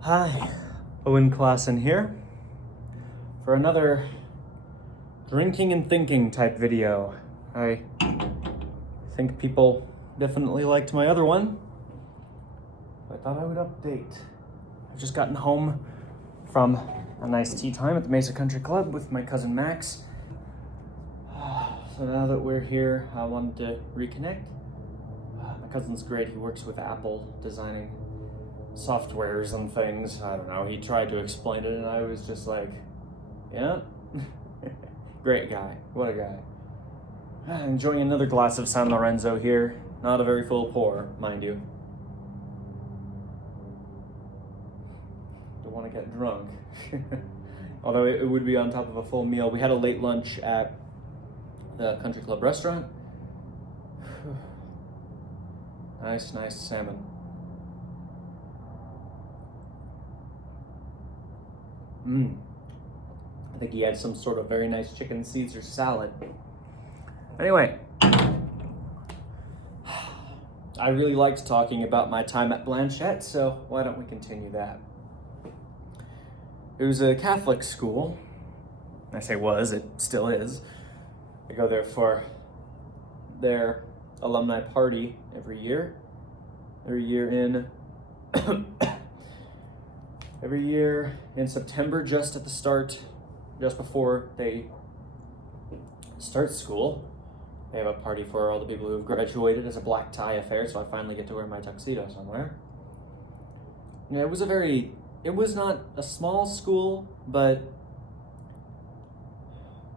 Hi, Owen Klassen here for another drinking and thinking type video. I think people definitely liked my other one. I thought I would update. I've just gotten home from a nice tea time at the Mesa Country Club with my cousin Max. So now that we're here, I wanted to reconnect. My cousin's great. He works with Apple designing softwares and things. I don't know. He tried to explain it and I was just like, yeah, great guy. What a guy. Enjoying another glass of San Lorenzo here. Not a very full pour, mind you. Don't want to get drunk. Although it would be on top of a full meal. We had a late lunch at the country club restaurant. Nice salmon. I think he had some sort of very nice chicken Caesar salad. Anyway, I really liked talking about my time at Blanchette, so why don't we continue that? It was a Catholic school. I say was, it still is. I go there for their alumni party every year. Every year in September, just before they start school, they have a party for all the people who have graduated as a black tie affair, so I finally get to wear my tuxedo somewhere. Yeah, it was not a small school, but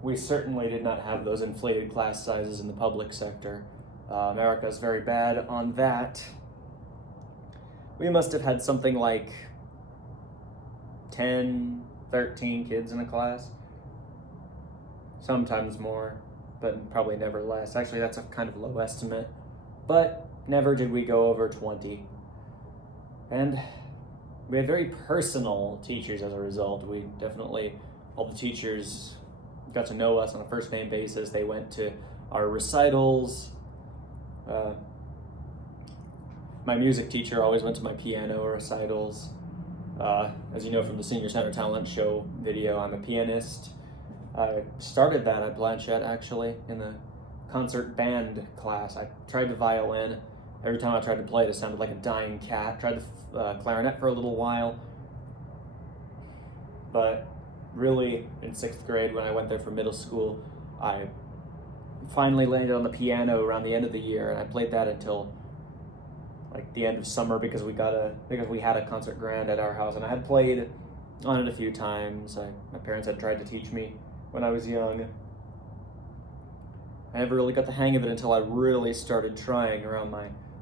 we certainly did not have those inflated class sizes in the public sector. America's very bad on that. We must have had something like 10, 13 kids in a class. Sometimes more, but probably never less. Actually, that's a kind of low estimate, but never did we go over 20. And we had very personal teachers as a result. All the teachers got to know us on a first name basis. They went to our recitals. My music teacher always went to my piano recitals. As you know from the Senior Center Talent Show video, I'm a pianist. I started that at Blanchette, actually, in the concert band class. I tried the violin. Every time I tried to play it, it sounded like a dying cat. Tried the clarinet for a little while. But really, in 6th grade, when I went there for middle school, I finally landed on the piano around the end of the year, and I played that until like the end of summer because we had a concert grand at our house, and I had played on it a few times. My parents had tried to teach me when I was young. I never really got the hang of it until I really started trying around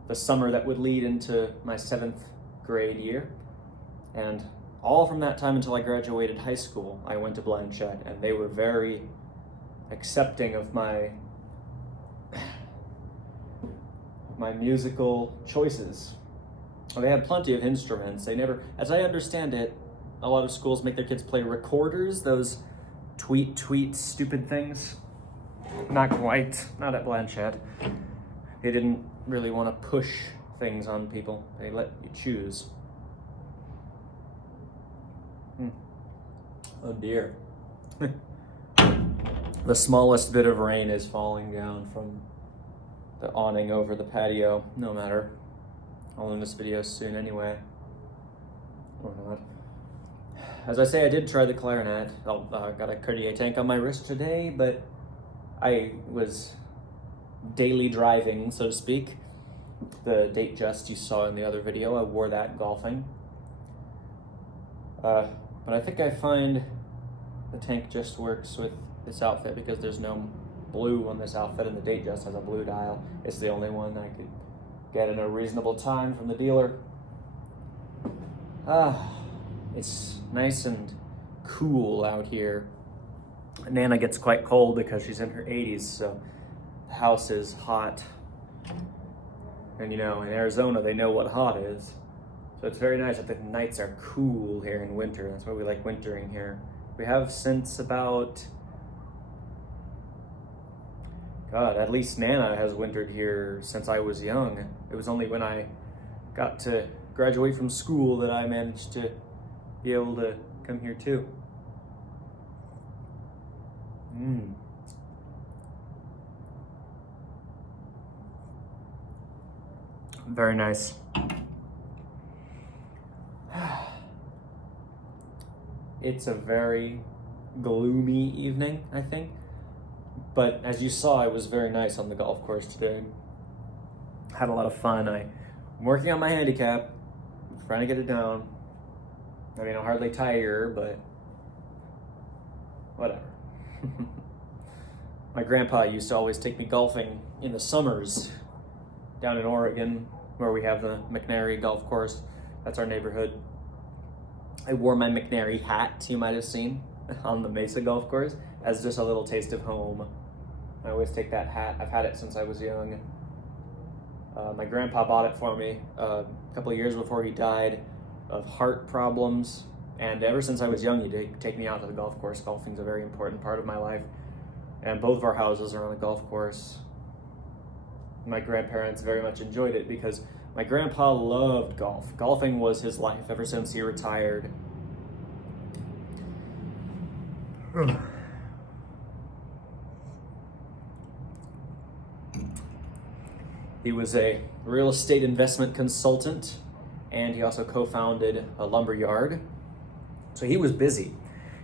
the summer that would lead into my 7th grade year. And all from that time until I graduated high school, I went to Blanchette, and they were very accepting of my musical choices. Well, they had plenty of instruments. They never, as I understand it, a lot of schools make their kids play recorders, those tweet stupid things. Not quite, not at Blanchette. They didn't really want to push things on people. They let you choose. Oh dear. The smallest bit of rain is falling down from the awning over the patio. No matter. I'll end this video soon anyway. Or not. As I say, I did try the clarinet. I got a Cartier tank on my wrist today, but I was daily driving, so to speak. The date just you saw in the other video, I wore that golfing. But I think I find the tank just works with this outfit because there's no blue on this outfit, and the date just has a blue dial. It's the only one I could get in a reasonable time from the dealer. It's nice and cool out here. Nana gets quite cold because she's in her 80s, so the house is hot. And you know, in Arizona, they know what hot is. So it's very nice that the nights are cool here in winter. That's why we like wintering here. We have since about, God, at least Nana has wintered here since I was young. It was only when I got to graduate from school that I managed to be able to come here too. Very nice. It's a very gloomy evening, I think. But as you saw, it was very nice on the golf course today. Had a lot of fun. I'm working on my handicap, trying to get it down. I mean, I'm hardly tired, but whatever. My grandpa used to always take me golfing in the summers down in Oregon, where we have the McNary golf course. That's our neighborhood. I wore my McNary hat, you might have seen, on the Mesa golf course as just a little taste of home. I always take that hat. I've had it since I was young. My grandpa bought it for me a couple of years before he died of heart problems. And ever since I was young, he'd take me out to the golf course. Golfing's a very important part of my life. And both of our houses are on a golf course. My grandparents very much enjoyed it because my grandpa loved golf. Golfing was his life ever since he retired. He was a real estate investment consultant, and he also co-founded a lumber yard. So he was busy.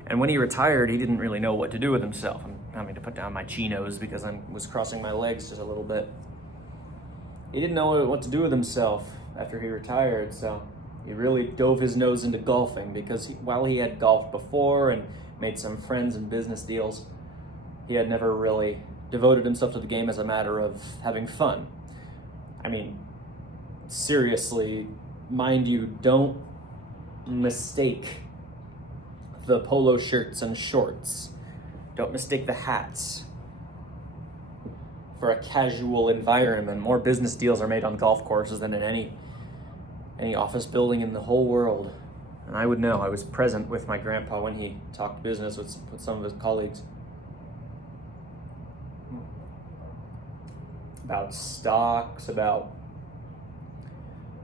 And when he retired, he didn't really know what to do with himself. I'm having to put down my chinos because I was crossing my legs just a little bit. He didn't know what to do with himself after he retired, so he really dove his nose into golfing because while he had golfed before and made some friends and business deals, he had never really devoted himself to the game as a matter of having fun. I mean, seriously, mind you, don't mistake the polo shirts and shorts. Don't mistake the hats for a casual environment. More business deals are made on golf courses than in any office building in the whole world. And I would know. I was present with my grandpa when he talked business with some of his colleagues about stocks, about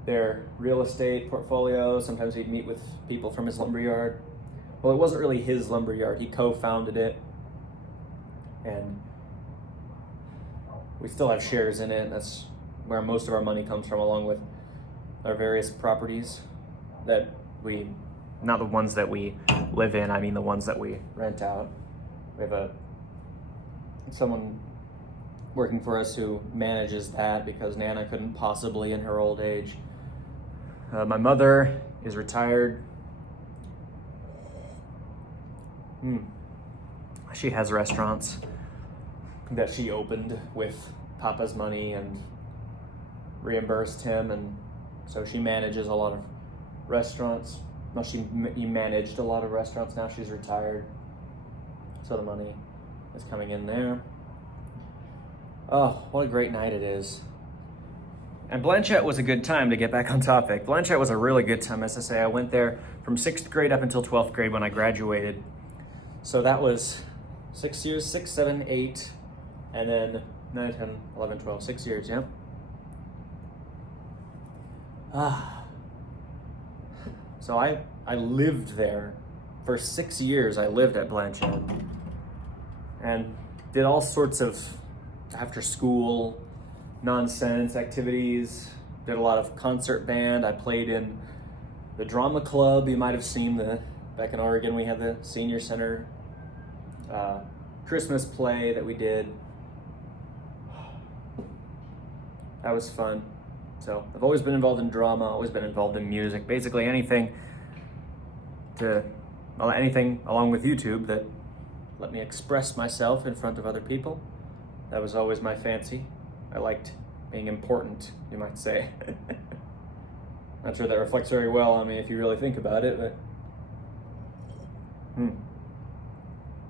their real estate portfolio. Sometimes he'd meet with people from his lumberyard. Well, it wasn't really his lumberyard. He co-founded it, and we still have shares in it. That's where most of our money comes from, along with our various properties that we, not the ones that we live in, I mean the ones that we rent out. We have someone working for us who manages that because Nana couldn't possibly in her old age. My mother is retired. She has restaurants that she opened with Papa's money and reimbursed him, and so she manages a lot of restaurants. Well, she managed a lot of restaurants. Now she's retired, so the money is coming in there. Oh, what a great night it is. And Blanchette was a good time, to get back on topic. Blanchette was a really good time. As I say, I went there from 6th grade up until 12th grade when I graduated. So that was 6 years, 6, 7, 8, and then 9, 10, 11, 12, 6 years, yeah. So I lived there. For 6 years I lived at Blanchette and did all sorts of after school nonsense activities. Did a lot of concert band. I played in the drama club. You might have seen back in Oregon we had the senior center Christmas play that we did. That was fun. So I've always been involved in drama, always been involved in music, basically anything along with YouTube that let me express myself in front of other people. That was always my fancy. I liked being important, you might say. Not sure that reflects very well on me if you really think about it, but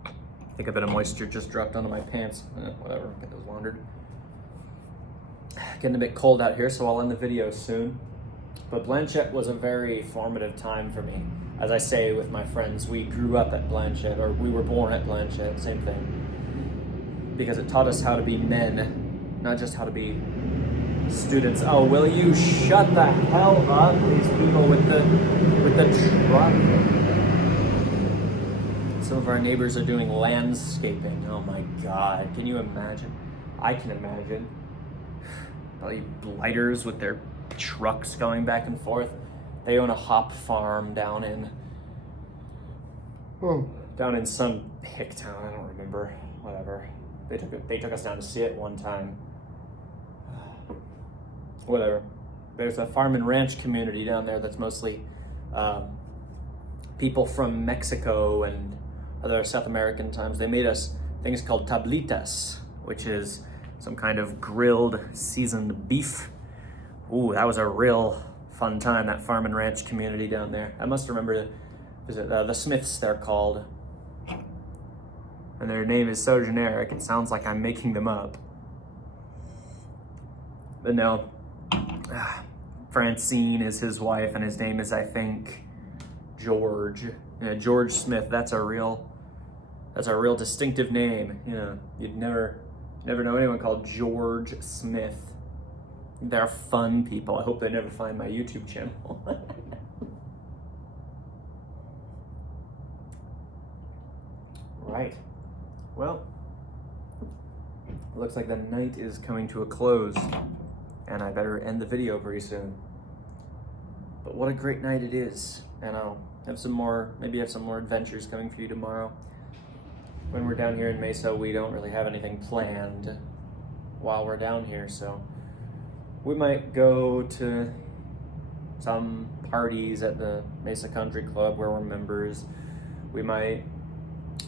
I think a bit of moisture just dropped onto my pants. Whatever, get those laundered. Getting a bit cold out here, so I'll end the video soon. But Blanchette was a very formative time for me. As I say with my friends, we grew up at Blanchette, or we were born at Blanchette, same thing. Because it taught us how to be men, not just how to be students. Oh, will you shut the hell up, these people with the truck? Some of our neighbors are doing landscaping. Oh my God, can you imagine? I can imagine. Probably blighters with their trucks going back and forth. They own a hop farm down in some hick town. I don't remember. Whatever. They took us down to see it one time. Whatever. There's a farm and ranch community down there that's mostly people from Mexico and other South American times. They made us things called tablitas, which is some kind of grilled, seasoned beef. Ooh, that was a real fun time, that farm and ranch community down there. I must remember, is it the Smiths they're called? And their name is so generic, it sounds like I'm making them up. But no, Francine is his wife, and his name is, I think, George. Yeah, George Smith. That's a real distinctive name. You know, you'd never know anyone called George Smith. They're fun people. I hope they never find my YouTube channel. Right. Well, looks like the night is coming to a close, and I better end the video pretty soon. But what a great night it is, and I'll have some more, maybe have some more adventures coming for you tomorrow. When we're down here in Mesa, we don't really have anything planned while we're down here, so we might go to some parties at the Mesa Country Club where we're members. We might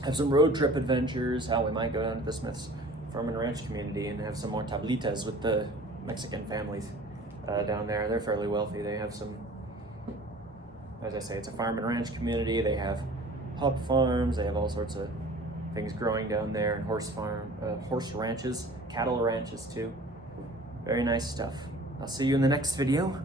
have some road trip adventures. Hell, we might go down to the Smiths Farm and Ranch community and have some more tablitas with the Mexican families down there. They're fairly wealthy. They have some, as I say, it's a farm and ranch community. They have hop farms. They have all sorts of things growing down there, and horse ranches, cattle ranches too. Very nice stuff. I'll see you in the next video.